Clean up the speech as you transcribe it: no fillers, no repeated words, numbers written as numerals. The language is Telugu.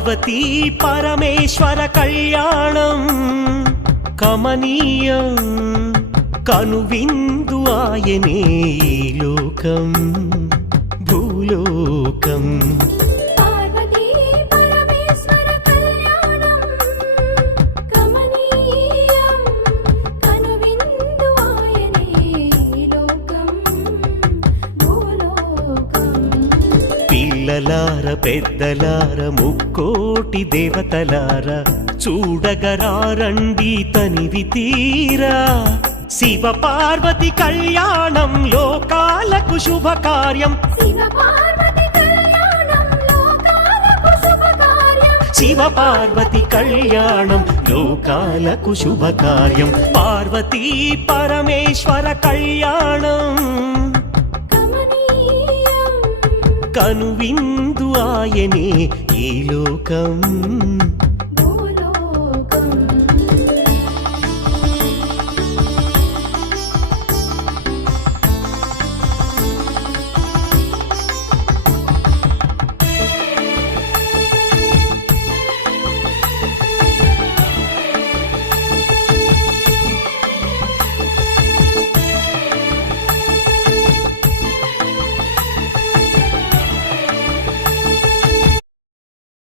పార్వతీ పరమేశ్వర కళ్యాణం కమనీయం కనువిందు ఆయనే ఈ లోకం భూలోకం. పార్వతీ పరమేశ్వర కళ్యాణం కమనీయం కనువిందు ఆయనే ఈ లోకం భూలోకం. పిల్లలార పెద్దలార ముక్కోటి దేవతలార చూడగరారండి తనివి తీరా. శివ పార్వతి కళ్యాణం లోకాలకు శుభకార్యం. శివ పార్వతి కళ్యాణం లోకాలకు శుభకార్యం. శివ పార్వతి కళ్యాణం లోకాలకు శుభకార్యం. పార్వతీ పరమేశ్వర కళ్యాణం కమనీయం కనువిందు ఆయనే ఈ లోకం